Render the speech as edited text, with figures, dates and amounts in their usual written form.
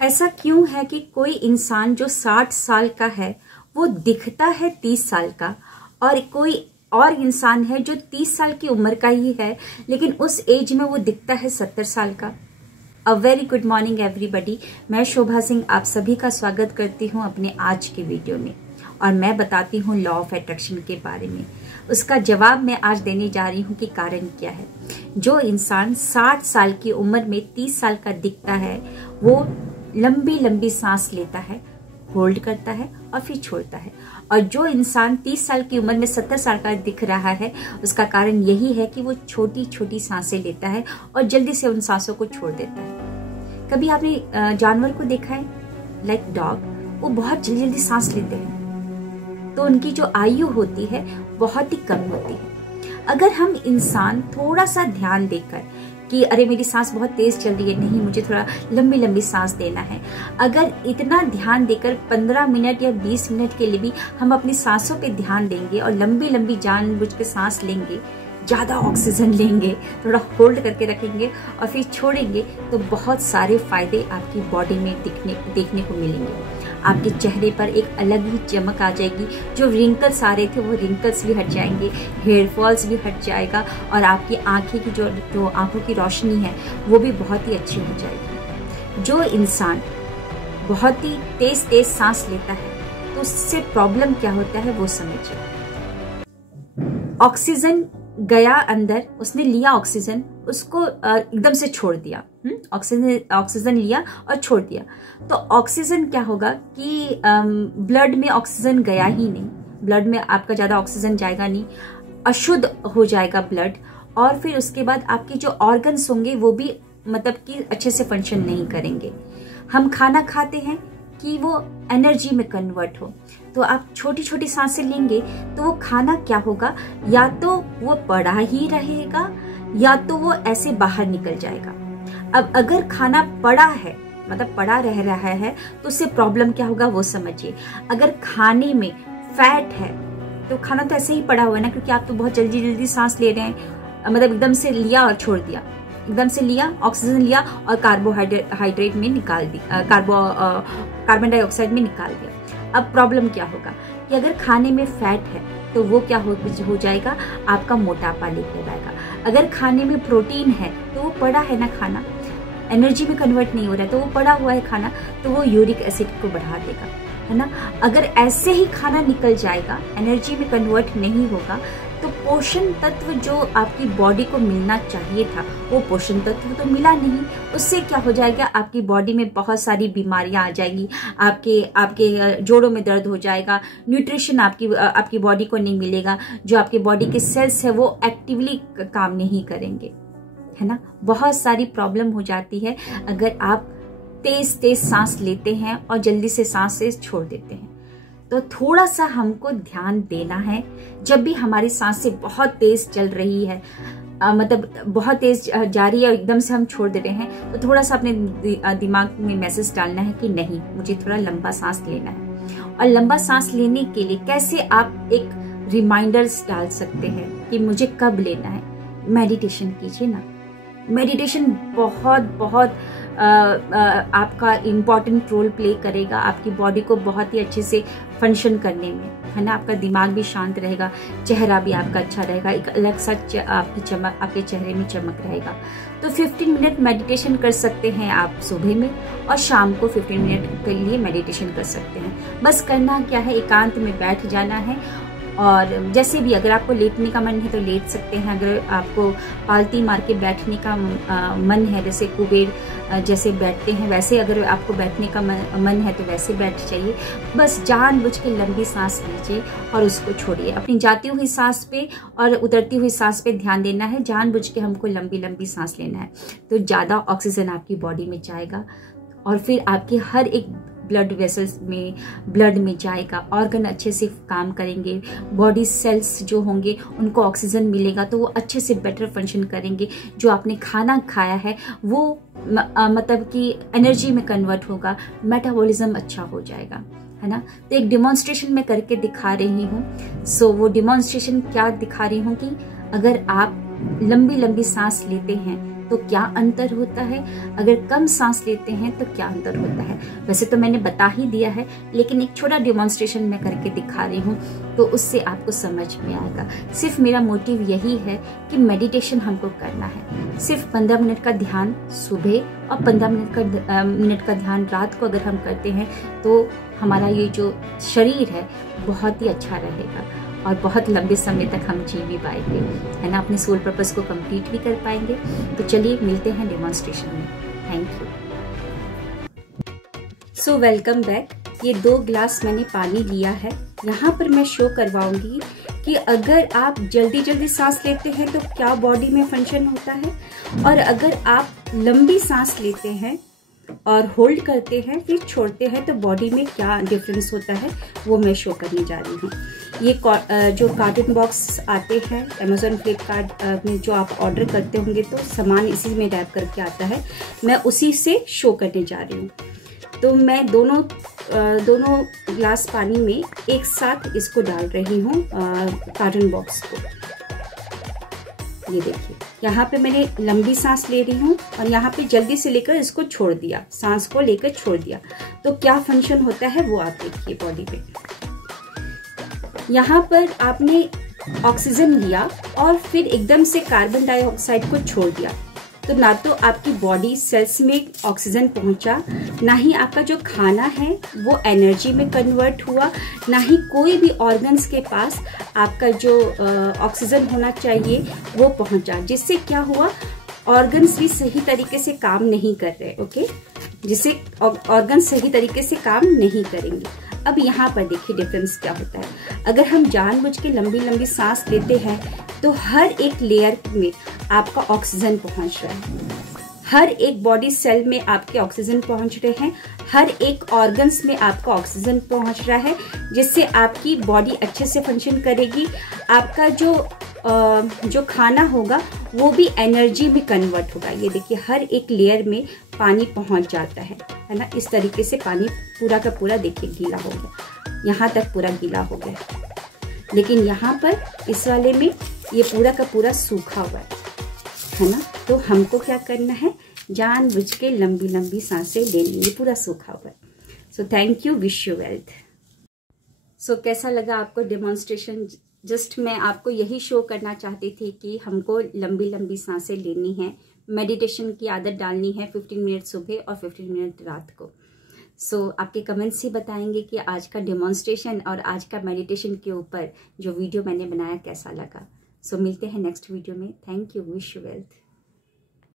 ऐसा क्यों है कि कोई इंसान जो 60 साल का है वो दिखता है 30 साल का, और कोई और इंसान है जो 30 साल की उम्र का ही है लेकिन उस एज में वो दिखता है 70 साल का। A very good morning everybody, मैं शोभा सिंह आप सभी का स्वागत करती हूँ अपने आज के वीडियो में, और मैं बताती हूँ लॉ ऑफ अट्रैक्शन के बारे में। उसका जवाब मैं आज देने जा रही हूँ कि कारण क्या है। जो इंसान 60 साल की उम्र में 30 साल का दिखता है वो लंबी लंबी सांस लेता है, होल्ड करता है और फिर छोड़ता है, और जो इंसान 30 साल की उम्र में 70 साल का दिख रहा है उसका कारण यही है कि वो छोटी छोटी सांसें लेता है और जल्दी से उन सांसों को छोड़ देता है। कभी आपने जानवर को देखा है, लाइक डॉग, वो बहुत जल्दी जल्दी सांस लेते हैं तो उनकी जो आयु होती है बहुत ही कम होती है। अगर हम इंसान थोड़ा सा ध्यान देकर कि अरे मेरी सांस बहुत तेज चल रही है, नहीं मुझे थोड़ा लंबी लंबी सांस देना है, अगर इतना ध्यान देकर 15 मिनट या 20 मिनट के लिए भी हम अपनी सांसों पे ध्यान देंगे और लंबी लंबी जानबूझ के सांस लेंगे, ज़्यादा ऑक्सीजन लेंगे, थोड़ा होल्ड करके रखेंगे और फिर छोड़ेंगे, तो बहुत सारे फायदे आपकी बॉडी में देखने को मिलेंगे। आपके चेहरे पर एक अलग ही चमक आ जाएगी, जो रिंकल्स आ रहे थे वो रिंकल्स भी हट जाएंगे, हेयर फॉल्स भी हट जाएगा, और आपकी आंखें की जो आंखों की रोशनी है वो भी बहुत ही अच्छी हो जाएगी। जो इंसान बहुत ही तेज तेज सांस लेता है तो उससे प्रॉब्लम क्या होता है वो समझिए। ऑक्सीजन गया अंदर, उसने लिया ऑक्सीजन, उसको एकदम से छोड़ दिया, ऑक्सीजन लिया और छोड़ दिया, तो ऑक्सीजन क्या होगा कि ब्लड में ऑक्सीजन गया ही नहीं, ब्लड में आपका ज्यादा ऑक्सीजन जाएगा नहीं, अशुद्ध हो जाएगा ब्लड, और फिर उसके बाद आपके जो ऑर्गन्स होंगे वो भी मतलब कि अच्छे से फंक्शन नहीं करेंगे। हम खाना खाते हैं कि वो एनर्जी में कन्वर्ट हो, तो आप छोटी छोटी सांसें लेंगे तो वो खाना क्या होगा, या तो वो पड़ा ही रहेगा या तो वो ऐसे बाहर निकल जाएगा। अब अगर खाना पड़ा है, मतलब पड़ा रह रहा है, तो उससे प्रॉब्लम क्या होगा वो समझिए। अगर खाने में फैट है तो खाना तो ऐसे ही पड़ा हुआ है ना, क्योंकि आप तो बहुत जल्दी जल्दी सांस ले रहे हैं, मतलब एकदम से लिया और छोड़ दिया, एकदम से लिया ऑक्सीजन लिया और कार्बोहाइड्रेट में निकाल दिया, कार्बन डाइऑक्साइड में निकाल दिया। अब प्रॉब्लम क्या होगा कि अगर खाने में फैट है तो वो क्या हो जाएगा, आपका मोटापा लेकर आएगा। अगर खाने में प्रोटीन है तो वो पड़ा है ना खाना, एनर्जी में कन्वर्ट नहीं हो रहा है तो वो पड़ा हुआ है खाना, तो वो यूरिक एसिड को बढ़ा देगा, है ना। अगर ऐसे ही खाना निकल जाएगा, एनर्जी में कन्वर्ट नहीं होगा, तो पोषण तत्व जो आपकी बॉडी को मिलना चाहिए था वो पोषण तत्व तो मिला नहीं। उससे क्या हो जाएगा, आपकी बॉडी में बहुत सारी बीमारियां आ जाएगी, आपके जोड़ों में दर्द हो जाएगा, न्यूट्रिशन आपकी बॉडी को नहीं मिलेगा, जो आपकी बॉडी के सेल्स है वो एक्टिवली काम नहीं करेंगे, है ना। बहुत सारी प्रॉब्लम हो जाती है अगर आप तेज तेज सांस लेते हैं और जल्दी से सांस से छोड़ देते हैं। तो थोड़ा सा हमको ध्यान देना है, जब भी हमारी सांसें बहुत तेज चल रही है, मतलब बहुत तेज जा रही है, एकदम से हम छोड़ दे रहे हैं, तो थोड़ा सा अपने दिमाग में मैसेज डालना है कि नहीं, मुझे थोड़ा लंबा सांस लेना है। और लंबा सांस लेने के लिए कैसे आप एक रिमाइंडर्स डाल सकते हैं कि मुझे कब लेना है। मेडिटेशन कीजिए ना, मेडिटेशन बहुत आपका इम्पॉर्टेंट रोल प्ले करेगा आपकी बॉडी को बहुत ही अच्छे से फंक्शन करने में, है ना। आपका दिमाग भी शांत रहेगा, चेहरा भी आपका अच्छा रहेगा, एक अलग सा आपके चेहरे में चमक रहेगा। तो 15 मिनट मेडिटेशन कर सकते हैं आप सुबह में, और शाम को 15 मिनट के लिए मेडिटेशन कर सकते हैं। बस करना क्या है, एकांत में बैठ जाना है, और जैसे भी अगर आपको लेटने का मन है तो लेट सकते हैं, अगर आपको पालती मार के बैठने का मन है, जैसे कुबेर जैसे बैठते हैं वैसे अगर आपको बैठने का मन है तो वैसे बैठ जाइए। बस जानबूझ के लंबी सांस लीजिए और उसको छोड़िए। अपनी जाती हुई सांस पे और उतरती हुई सांस पे ध्यान देना है, जानबूझ के हमको लंबी लंबी सांस लेना है, तो ज़्यादा ऑक्सीजन आपकी बॉडी में जाएगा और फिर आपके हर एक ब्लड वेसल्स में ब्लड में जाएगा, ऑर्गन अच्छे से काम करेंगे, बॉडी सेल्स जो होंगे उनको ऑक्सीजन मिलेगा तो वो अच्छे से बेटर फंक्शन करेंगे। जो आपने खाना खाया है वो मतलब कि एनर्जी में कन्वर्ट होगा, मेटाबॉलिज्म अच्छा हो जाएगा, है ना। तो एक डिमॉन्स्ट्रेशन मैं करके दिखा रही हूँ। सो वो डिमॉन्स्ट्रेशन क्या दिखा रही हूँ कि अगर आप लंबी लंबी सांस लेते हैं तो क्या अंतर होता है, अगर कम सांस लेते हैं तो क्या अंतर होता है। वैसे तो मैंने बता ही दिया है, लेकिन एक छोटा डेमोन्स्ट्रेशन मैं करके दिखा रही हूँ, तो उससे आपको समझ में आएगा। सिर्फ मेरा मोटिव यही है कि मेडिटेशन हमको करना है। सिर्फ 15 मिनट का ध्यान सुबह और 15 मिनट का ध्यान रात को अगर हम करते हैं तो हमारा ये जो शरीर है बहुत ही अच्छा रहेगा और बहुत लंबे समय तक हम जी भी पाएंगे, है ना, अपने सोल पर्पस को कंप्लीट भी कर पाएंगे। तो चलिए मिलते हैं डेमोन्स्ट्रेशन में। Thank you. So welcome back. ये 2 ग्लास मैंने पानी लिया है। यहाँ पर मैं शो करवाऊंगी कि अगर आप जल्दी जल्दी सांस लेते हैं तो क्या बॉडी में फंक्शन होता है, और अगर आप लंबी सांस लेते हैं और होल्ड करते हैं फिर छोड़ते हैं तो बॉडी में क्या डिफरेंस होता है, वो मैं शो करने जा रही हूँ। ये जो कार्टन बॉक्स आते हैं अमेज़ॉन फ्लिपकार्ट में, जो आप ऑर्डर करते होंगे तो सामान इसी में रैप करके आता है, मैं उसी से शो करने जा रही हूँ। तो मैं दोनों ग्लास पानी में एक साथ इसको डाल रही हूँ, कार्टन बॉक्स को। ये देखिए, यहाँ पे मैंने लंबी सांस ले रही हूँ और यहाँ पे जल्दी से लेकर इसको छोड़ दिया, सांस को लेकर छोड़ दिया। तो क्या फंक्शन होता है वो आप देखिए बॉडी पे। यहाँ पर आपने ऑक्सीजन लिया और फिर एकदम से कार्बन डाइऑक्साइड को छोड़ दिया, तो ना तो आपकी बॉडी सेल्स में ऑक्सीजन पहुंचा, ना ही आपका जो खाना है वो एनर्जी में कन्वर्ट हुआ, ना ही कोई भी ऑर्गन्स के पास आपका जो ऑक्सीजन होना चाहिए वो पहुंचा, जिससे क्या हुआ, ऑर्गन्स भी सही तरीके से काम नहीं कर रहे। ओके, जिससे ऑर्गन्स सही तरीके से काम नहीं करेंगे। अब यहाँ पर देखिए डिफरेंस क्या होता है। अगर हम जानबूझ के लंबी लंबी सांस लेते हैं तो हर एक लेयर में आपका ऑक्सीजन पहुंच रहा है, हर एक बॉडी सेल में आपके ऑक्सीजन पहुंच रहे हैं, हर एक ऑर्गन्स में आपका ऑक्सीजन पहुंच रहा है, जिससे आपकी बॉडी अच्छे से फंक्शन करेगी। आपका जो खाना होगा वो भी एनर्जी में कन्वर्ट होगा। ये देखिए, हर एक लेयर में पानी पहुंच जाता है ना। इस तरीके से पानी पूरा का पूरा देखिए गीला हो गया, यहाँ तक पूरा गीला हो गया। लेकिन यहाँ पर इस वाले में ये पूरा का पूरा सूखा हुआ है ना। तो हमको क्या करना है, जानबूझ के लंबी लंबी सांसें लेनी। ये पूरा सूखा हुआ है। So thank you, wish you wealth. So कैसा लगा आपको डेमोन्स्ट्रेशन? जस्ट मैं आपको यही शो करना चाहती थी कि हमको लंबी लंबी सांसें लेनी है, मेडिटेशन की आदत डालनी है 15 मिनट सुबह और 15 मिनट रात को। सो आपके कमेंट्स ही बताएंगे कि आज का डेमोन्स्ट्रेशन और आज का मेडिटेशन के ऊपर जो वीडियो मैंने बनाया कैसा लगा। सो मिलते हैं नेक्स्ट वीडियो में। Thank you, wish you wealth.